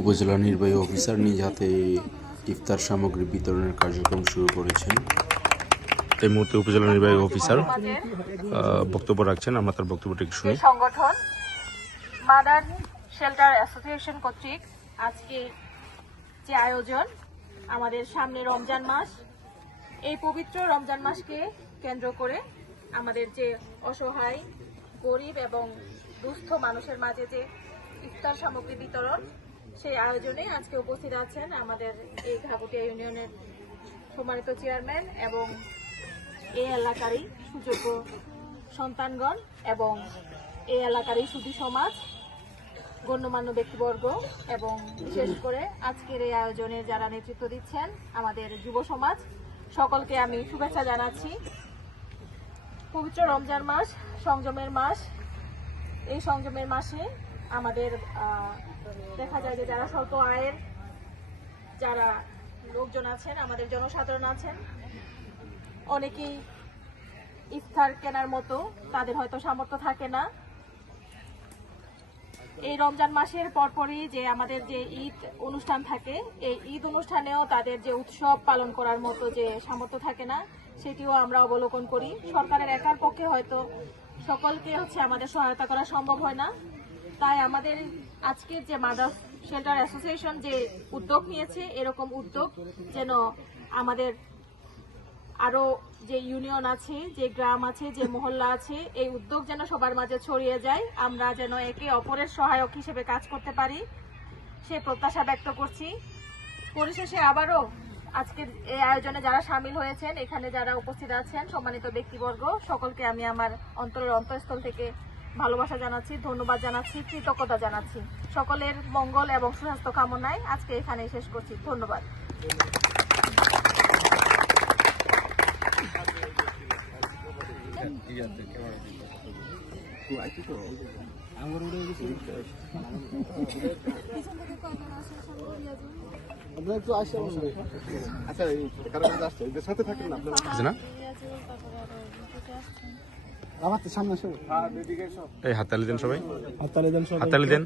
উপজেলা নির্বাহী অফিসার নিজ হাতে ইফতার সামগ্রী বিতরণের কার্যক্রম শুরু করেছেন। এই মুহূর্তে উপজেলা নির্বাহী অফিসার বক্তব্য রাখছেন, আমরা তার বক্তব্যটি শুনি। সংগঠন মাদার শেল্টার অ্যাসোসিয়েশন কর্তৃক আজকে যে আয়োজন, আমাদের সামনে রমজান মাস, এই পবিত্র রমজান মাসকে কেন্দ্র করে আমাদের যে অসহায়, গরিব এবং দুস্থ মানুষের মাঝে যে ইফতার সামগ্রী বিতরণ, সেই আয়োজনে আজকে উপস্থিত আছেন আমাদের এই ঘাগুটিয়া ইউনিয়নের সম্মানিত চেয়ারম্যান এবং এই এলাকারই সুযোগ্য সন্তানগণ এবং এই এলাকারই সুধী সমাজ, গণ্যমান্য ব্যক্তিবর্গ এবং বিশেষ করে আজকের এই আয়োজনের যারা নেতৃত্ব দিচ্ছেন আমাদের যুব সমাজ, সকলকে আমি শুভেচ্ছা জানাচ্ছি। পবিত্র রমজান মাস, সংযমের মাস। এই সংযমের মাসে আমাদের দেখা যায় যে যারা স্বল্প আয়ের যারা লোকজন আছেন, আমাদের জনসাধারণ আছেন, অনেকেই ইফতার কেনার মতো তাদের হয়তো সামর্থ্য থাকে না। এই রমজান মাসের পরপরই যে আমাদের যে ঈদ অনুষ্ঠান থাকে, এই ঈদ অনুষ্ঠানেও তাদের যে উৎসব পালন করার মতো যে সামর্থ্য থাকে না, সেটিও আমরা অবলোকন করি। সরকারের একার পক্ষে হয়তো সকলকে আমাদের সহায়তা করা সম্ভব হয় না। তাই আমাদের আজকের যে মাদার শেল্টার অ্যাসোসিয়েশন যে উদ্যোগ নিয়েছে, এরকম উদ্যোগ যেন আমাদের আরো যে ইউনিয়ন আছে, যে গ্রাম আছে, যে মহল্লা আছে, এই উদ্যোগ যেন সবার মাঝে ছড়িয়ে যায়, আমরা যেন একে অপরের সহায়ক হিসেবে কাজ করতে পারি, সে প্রত্যাশা ব্যক্ত করছি। পরিশেষে আবারও আজকের এই আয়োজনে যারা সামিল হয়েছেন, এখানে যারা উপস্থিত আছেন, সম্মানিত ব্যক্তিবর্গ, সকলকে আমি আমার অন্তরের অন্তঃস্থল থেকে ভালোবাসা জানাচ্ছি, ধন্যবাদ জানাচ্ছি, কৃতজ্ঞতা জানাচ্ছি। সকলের মঙ্গল এবং সুস্বাস্থ্য কামনায় আজকে এখানে শেষ করছি। ধন্যবাদ। এই হাততালি দেন সবাই, হাততালি দেন।